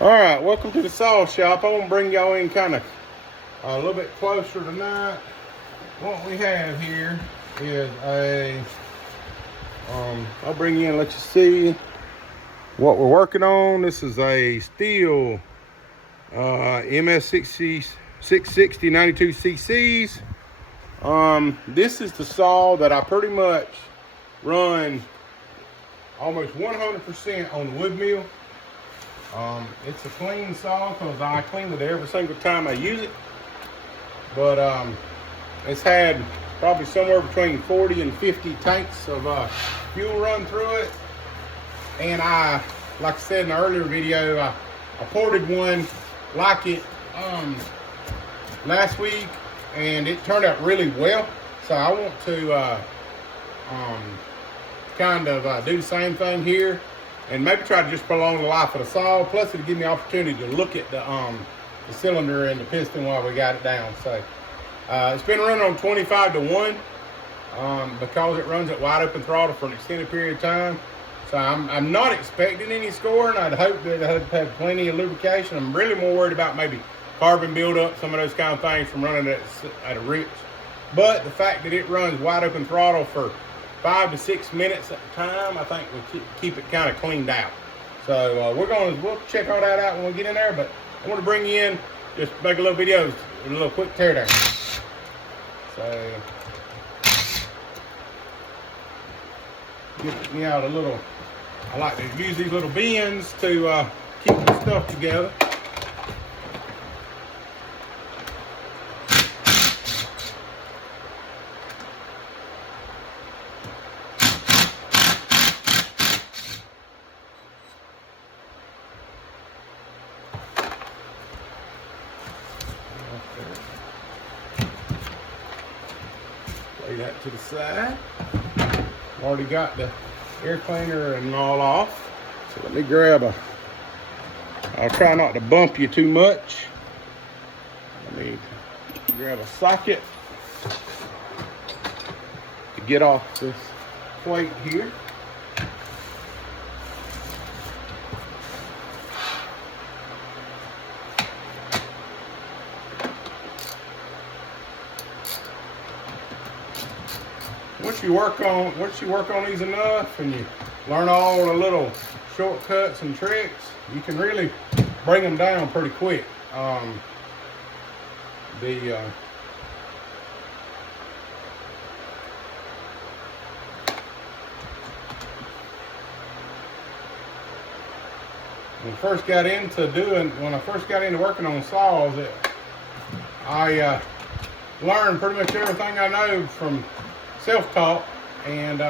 All right, welcome to the saw shop. I want to bring y'all in kind of a little bit closer tonight. What we have here is I'll bring you in and let you see what we're working on. This is a Stihl MS660 92 cc's. This is the saw that I pretty much run almost 100% on the wood mill. It's a clean saw because I clean it every single time I use it. But it's had probably somewhere between 40 and 50 tanks of fuel run through it. And like I said in the earlier video, I ported one like it last week, and it turned out really well. So I want to kind of do the same thing here, and maybe try to just prolong the life of the saw. Plus, it'll give me an opportunity to look at the cylinder and the piston while we got it down. So it's been running on 25 to 1 because it runs at wide open throttle for an extended period of time. So I'm not expecting any scoring. I'd hope that it had plenty of lubrication. I'm really more worried about maybe carbon buildup, some of those kind of things from running at a rich. But the fact that it runs wide open throttle for 5 to 6 minutes at a time, I think we'll keep it kind of cleaned out. So we'll check all that out when we get in there. But I want to bring you in, just make a little video, a little quick teardown. So get me out a little. I like to use these little bins to keep the stuff together. Lay that to the side. Already got the air cleaner and all off. So let me grab I'll try not to bump you too much. Let me grab a socket to get off this plate here. Once you work on these enough and you learn all the little shortcuts and tricks, you can really bring them down pretty quick. When I first got into working on saws, I learned pretty much everything I know from self-taught, and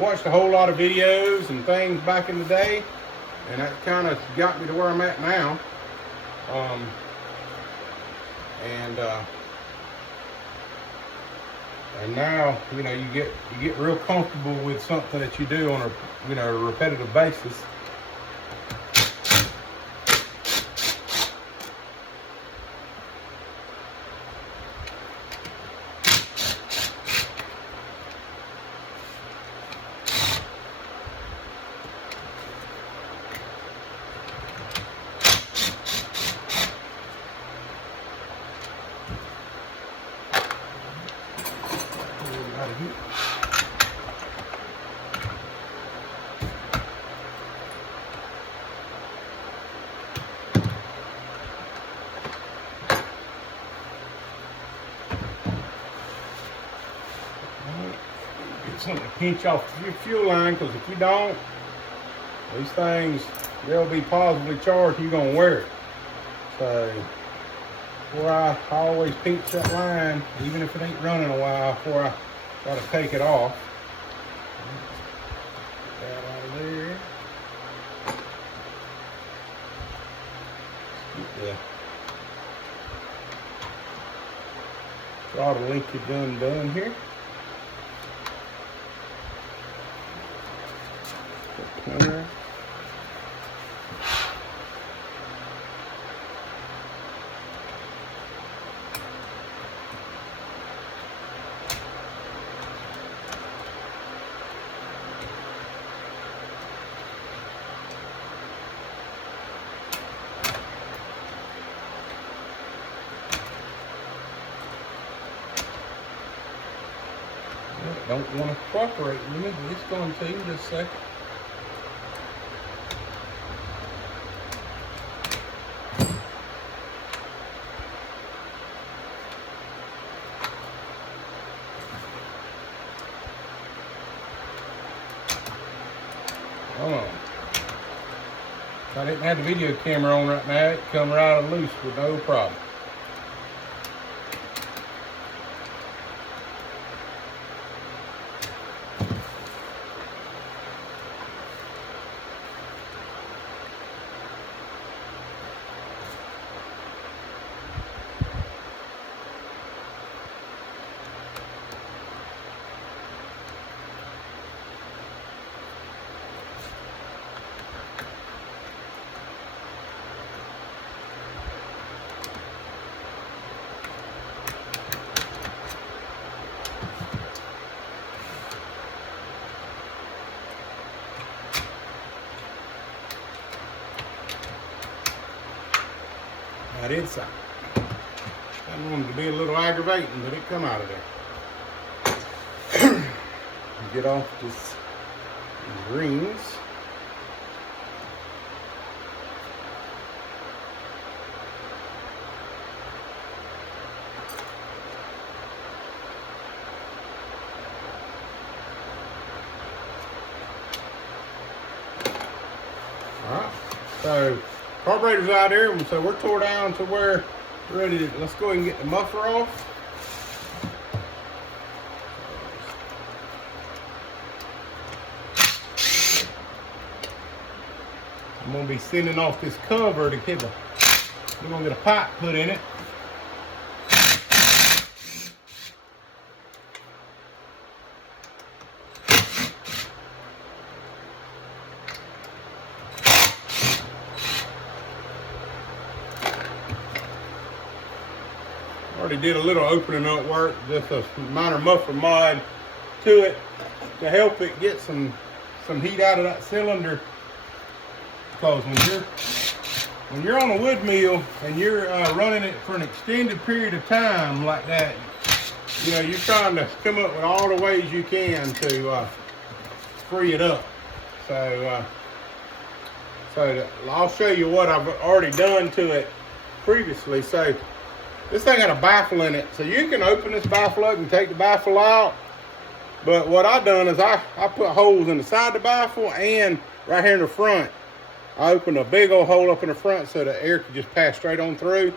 watched a whole lot of videos and things back in the day, and that kind of got me to where I'm at now. And now, you know, you get real comfortable with something that you do on a repetitive basis. Get something to pinch off your fuel line, because if you don't, these things, they'll be positively charged. You're gonna wear it. So before I always pinch that line, even if it ain't running a while, before I try to take it off. Get that out of there. Get the throttle linkage done here. Put don't want to cooperate with me, but it's going to in just a second. Hold on. If I didn't have the video camera on right now, it'd come right loose with no problem. That inside. I wanted to be a little aggravating, but it come out of there. Get off these rings. Alright, so carburetor's out there, so we're tore down to where we're ready to, let's go ahead and get the muffler off. I'm going to be sending off this cover to get we're going to get a pipe put in it. Already did a little opening up work, just a minor muffler mod to it to help it get some heat out of that cylinder. Because when you're on a wood mill and you're running it for an extended period of time like that, you know, you're trying to come up with all the ways you can to free it up. So I'll show you what I've already done to it previously. So this thing got a baffle in it, so you can open this baffle up and take the baffle out. But what I done is I put holes in the side of the baffle and right here in the front. I opened a big old hole up in the front so the air could just pass straight on through.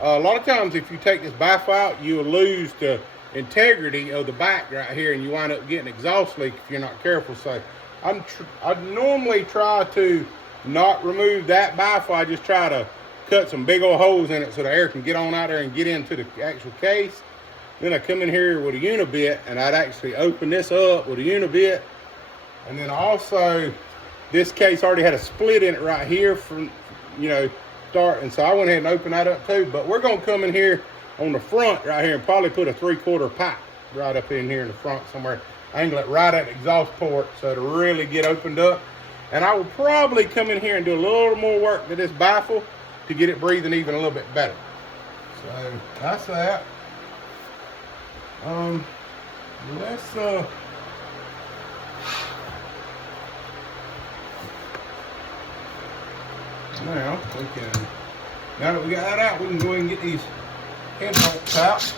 A lot of times if you take this baffle out, you'll lose the integrity of the back right here and you wind up getting exhaust leak if you're not careful. So I normally try to not remove that baffle. I just try to cut some big old holes in it so the air can get on out there and get into the actual case. Then I come in here with a unibit and I'd actually open this up with a unibit. And then also this case already had a split in it right here from, you know, starting. So I went ahead and opened that up too. But we're going to come in here on the front right here and probably put a 3/4 pipe right up in here in the front somewhere. Angle it right at the exhaust port so it'll really get opened up. And I will probably come in here and do a little more work to this baffle to get it breathing even a little bit better. So that's that. Let's now that we got that out, we can go ahead and get these head bolts out.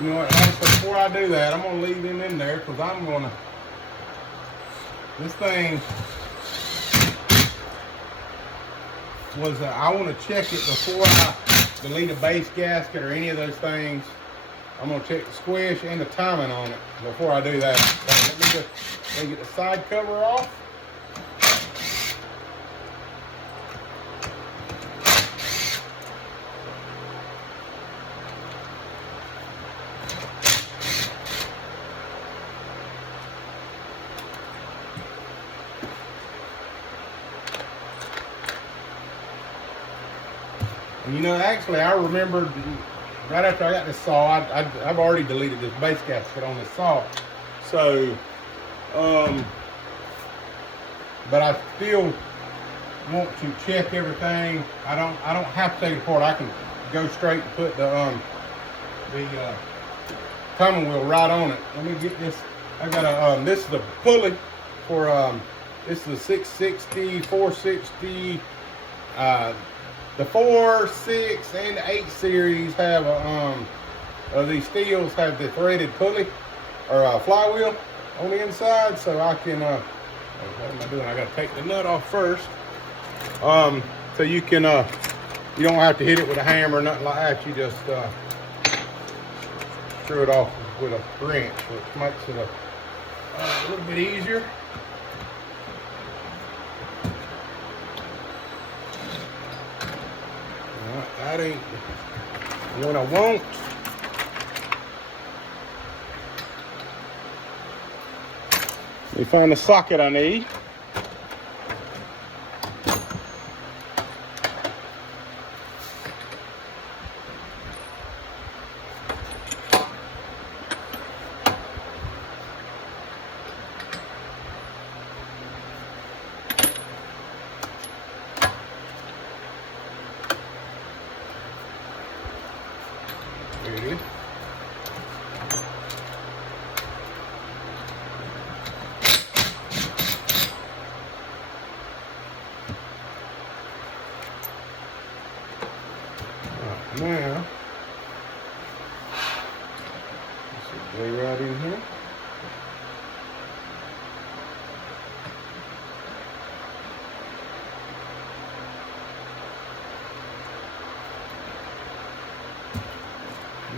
You know what, actually, before I do that, I'm going to leave them in there because I'm going to, this thing was, I want to check it before I delete a base gasket or any of those things. I'm going to check the squish and the timing on it before I do that. So let me just get the side cover off. And you know, actually, I remembered right after I got this saw, I've already deleted this base gasket on this saw. So, but I still want to check everything. I don't have to take it apart. I can go straight and put the timing wheel right on it. Let me get this. I got a this is the pulley for this is a 660, 460. The 4, 6, and the 8 series have these Stihls have the threaded pulley or flywheel on the inside, so I can. What am I doing? I got to take the nut off first. So you can you don't have to hit it with a hammer or nothing like that. You just screw it off with a wrench, which makes it a little bit easier. That ain't what I want. Let me find the socket I need. There it is. Now, this will go right in here.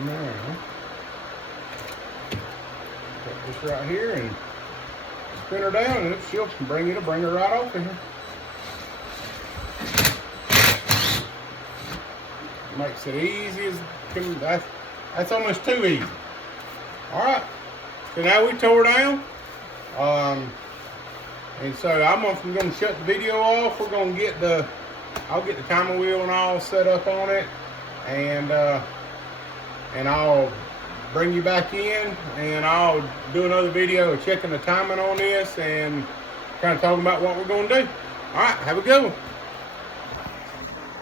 Now, put this right here and spin her down, and she'll bring her right off in here. Makes it easy as can. That's almost too easy. All right, so now we tore down, and so I'm going to shut the video off. We're going to get I'll get the timing wheel and all set up on it, and I'll bring you back in, and I'll do another video of checking the timing on this and kind of talking about what we're going to do. All right, have a good one.